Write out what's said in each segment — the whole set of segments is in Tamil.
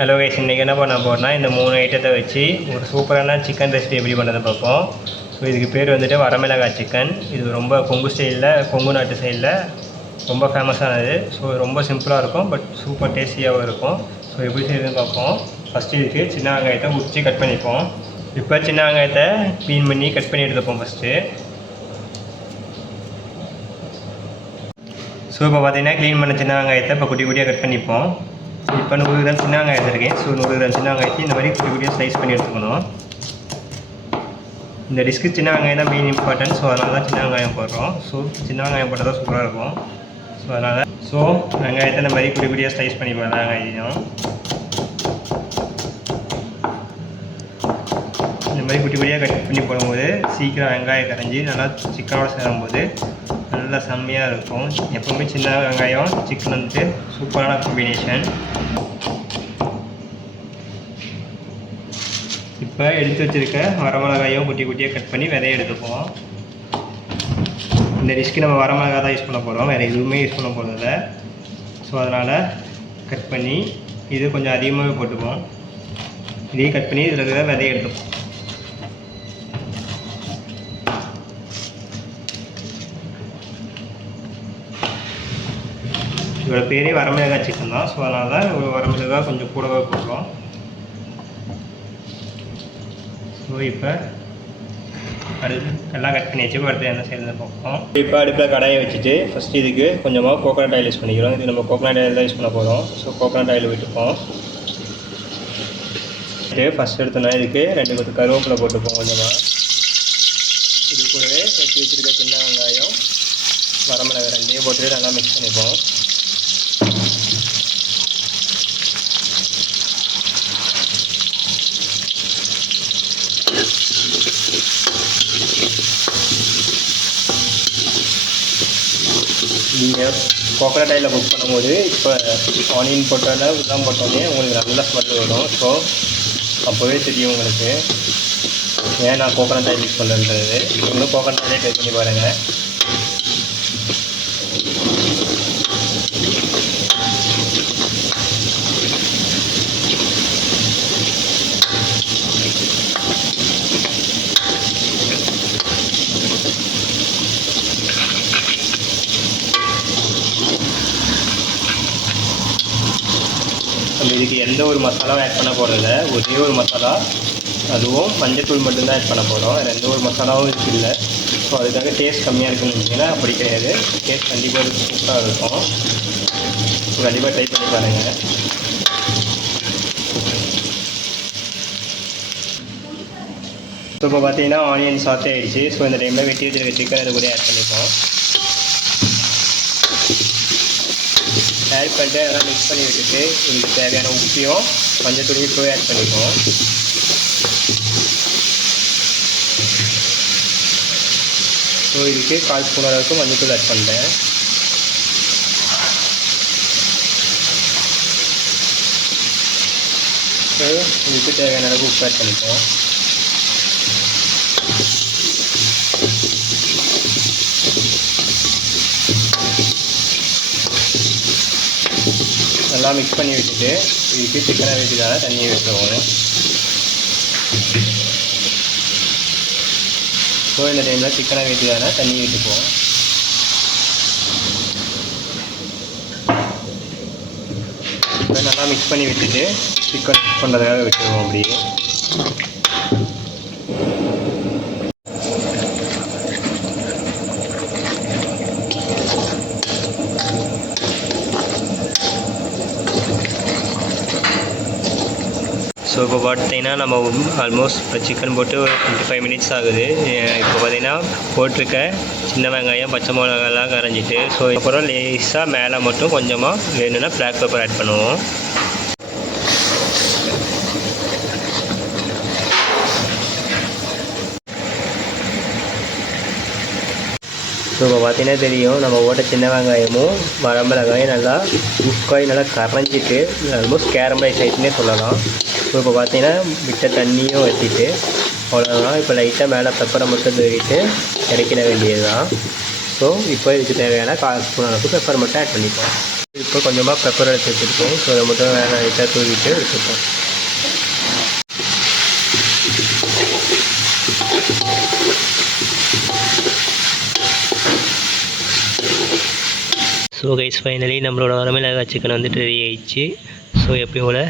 ஹலோ கைஸ், இன்றைக்கி என்ன பண்ண போகிறோம்னா இந்த 3 ஐட்டத்தை வச்சு ஒரு சூப்பரான சிக்கன் ரெசிபி எப்படி பண்ணுறது பார்ப்போம். ஸோ இதுக்கு பேர் வந்துட்டு வரமிளகாய் சிக்கன். இது ரொம்ப கொங்கு ஸ்டைலில், கொங்கு நாட்டு சைடில் ரொம்ப ஃபேமஸானது. ஸோ ரொம்ப சிம்பிளாக இருக்கும், பட் சூப்பர் டேஸ்டியாகவும் இருக்கும். ஸோ எப்படி செய்யுதுன்னு பார்ப்போம். ஃபஸ்ட்டு இதுக்கு சின்ன வெங்காயத்தை உரித்து கட் பண்ணிப்போம். இப்போ சின்ன வெங்காயத்தை க்ளீன் பண்ணி கட் பண்ணி எடுத்துப்போம் ஃபஸ்ட்டு. ஸோ இப்போ பார்த்தீங்கன்னா க்ளீன் பண்ண சின்ன வெங்காயத்தை இப்போ குட்டி குட்டியாக கட் பண்ணிப்போம். இப்போ 100 கிராம் சின்ன வெங்காயம் எடுத்துருக்கேன். ஸோ 100 கிராம் சின்ன வெங்காயத்தை இந்த மாதிரி குட்டி குட்டியாக ஸ்லைஸ் பண்ணி எடுத்துக்கணும். இந்த டிஷ்க்கு சின்ன வெங்காயம் தான் மெயின் இம்பார்ட்டன்ட். ஸோ அதனால தான் சின்ன வெங்காயம் போடுறோம். ஸோ சின்ன வெங்காயம் போட்டால் தான் சூப்பராக இருக்கும். ஸோ அதனால் வெங்காயத்தை இந்த மாதிரி குட்டி குட்டியாக ஸ்லைஸ் பண்ணிப்போம். வெங்காயம் இந்த மாதிரி குட்டி குட்டியாக கட் பண்ணி போடும்போது சீக்கிரம் வெங்காயம் கரைஞ்சி நல்லா சிக்கனோடு சேரும்போது நல்லா செம்மையாக இருக்கும். எப்போவுமே சின்ன வெங்காயம் சிக்கன் வந்துட்டு சூப்பரான காம்பினேஷன். இப்போ எடுத்து வச்சுருக்க வரமிளகாயும் குட்டி குட்டியாக கட் பண்ணி விதைய எடுத்துப்போம். இந்த டிஷ்க்கு நம்ம வரமிளகாய் தான் யூஸ் பண்ண போகிறோம், வேறு எதுவுமே யூஸ் பண்ண போகிறதில்ல. ஸோ அதனால் கட் பண்ணி இது கொஞ்சம் அதிகமாகவே போட்டுப்போம். இதையும் கட் பண்ணி இதில் இருக்கிற விதைய எடுத்துப்போம். இதோட பேரே வரமிளகாய் சிக்கன் தான். ஸோ அதனால தான் ஒரு வரமிளகாய் கொஞ்சம் கூடவே போடுறோம். ஸோ இப்போ எல்லாம் கட் பண்ணி வச்சு அடுத்து என்ன செய்யறது பார்ப்போம். இப்போ அடுப்பில் கடாயை வச்சுட்டு ஃபஸ்ட்டு இதுக்கு கொஞ்சமாக கோகோனட் ஆயில் யூஸ் பண்ணிக்கிறோம். இது நம்ம கோகோனட் ஆயில் தான் யூஸ் பண்ண போகிறோம். ஸோ கோகோனட் ஆயில் விட்டுப்போம். ஃபஸ்ட் எடுத்தோன்னா இதுக்கு 2 கொத்து கருவேப்பிலை போட்டுப்போம். கொஞ்சமாக இது கூடவே வச்சு வச்சுருக்க சின்ன வெங்காயம் வரமிளகாய் 2 போட்டு நல்லா மிக்ஸ் பண்ணிப்போம். நீங்கள் கோகோனட் ஆயிலில் குக் பண்ணும்போது இப்போ ஆனியன் போட்டோன்னா இதெல்லாம் போட்டோன்னே உங்களுக்கு நல்ல ஸ்மெல் வரும். ஸோ அப்போவே தெரியும் உங்களுக்கு ஏன் நான் கோகோனட் ஆயில் யூஸ் பண்ணுறது. இன்னும் கோகோனட் ஆயிலே ட்ரை பண்ணி பாருங்கள். நம்ம இதுக்கு எந்த ஒரு மசாலாவும் ஆட் பண்ண போகிறதில்ல. ஒரே ஒரு மசாலா, அதுவும் மஞ்சள்தூள் மட்டும்தான் ஆட் பண்ண போகிறோம். வேறு எந்த ஒரு மசாலாவும் இருக்குது இல்லை. ஸோ அதுக்காக டேஸ்ட் கம்மியாக இருக்குன்னு நினச்சிங்கன்னா அப்படி கிடையாது. டேஸ்ட் கண்டிப்பாக சூப்பராக இருக்கும். ஸோ கண்டிப்பாக ட்ரை பண்ணி பாருங்கள். ஸோ இப்போ பார்த்தீங்கன்னா ஆனியன் சாத்தே ஆகிடுச்சு. ஸோ இந்த டைமில் வெட்டி வச்சுருக்க சிக்கன் இது கூட ஆட் பண்ணிப்போம். ஆட் பண்ணிட்டு அதெல்லாம் மிக்ஸ் பண்ணி விட்டுட்டு இதுக்கு தேவையான உப்பையும் மஞ்சத்தூளையும் போய் ஆட் பண்ணிப்போம். ஸோ இதுக்கு 1/4 ஸ்பூன் அளவுக்கு மஞ்சத்தூள் ஆட் பண்ணிட்டேன். ஸோ இதுக்கு தேவையான அளவுக்கு உப்பு ஆட் பண்ணிப்போம். நல்லா மிக்ஸ் பண்ணி விட்டுட்டு இதுக்கு சிக்கனை வச்சுதான தண்ணியை விட்டுருவோம். ஸோ இந்த டைமில் சிக்கனை வச்சுதான தண்ணி விட்டுப்போம். இப்போ நல்லா மிக்ஸ் பண்ணி விட்டுட்டு சிக்கன் பண்ணுறதுக்காக விட்டுருவோம். அப்படியே ஸோ இப்போ பார்த்தீங்கன்னா நம்ம ஆல்மோஸ்ட் இப்போ சிக்கன் போட்டு ஒரு 25 மினிட்ஸ் ஆகுது. இப்போ பார்த்தீங்கன்னா போட்டிருக்க சின்ன வெங்காயம் பச்சை மிளகாலாம் கரைஞ்சிட்டு, ஸோ அப்புறம் லேஸாக மேலே மட்டும் கொஞ்சமாக வேணும்னா பிளாக் பெப்பர் ஆட் பண்ணுவோம். ஸோ இப்போ பார்த்தீங்கன்னா தெரியும் நம்ம ஓட்ட சின்ன வெங்காயமும் வரமிளகாயும் நல்லா குக்காய் நல்லா கரைஞ்சிட்டு ஆல்மோஸ்ட் கேரமலைஸ் ஆகிட்டுனே சொல்லலாம். ஸோ இப்போ பார்த்தீங்கன்னா விட்ட தண்ணியும் வச்சுட்டு அவ்வளோதான். இப்போ லைட்டாக மேலே பெப்பரை மட்டும் தூவிட்டு இறக்கிட வேண்டியது தான். ஸோ இப்போ இதுக்கு தேவையான 1/4 ஸ்பூன் அளவுக்கு பெப்பர் மட்டும் ஆட் பண்ணிப்போம். இப்போ கொஞ்சமாக பெப்பர் எடுத்து வச்சுருக்கோம். ஸோ அதை மட்டும் லைட்டாக தூவிட்டு வச்சுருக்கோம். ஸோ கைஸ் ஃபைனலி நம்மளோட வரமிளகாய் சிக்கன் வந்துட்டு ரெடி ஆயிடுச்சு. ஸோ எப்பயும் போல்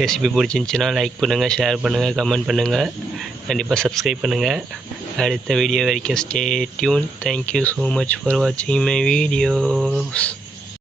ரெசிபி பிடிச்சிருந்துச்சின்னா லைக் பண்ணுங்கள், ஷேர் பண்ணுங்கள், கமெண்ட் பண்ணுங்கள், கண்டிப்பாக சப்ஸ்கிரைப் பண்ணுங்கள். அடுத்த வீடியோ வரைக்கும் stay tune. Thank you so much for வாட்சிங் மை வீடியோஸ்.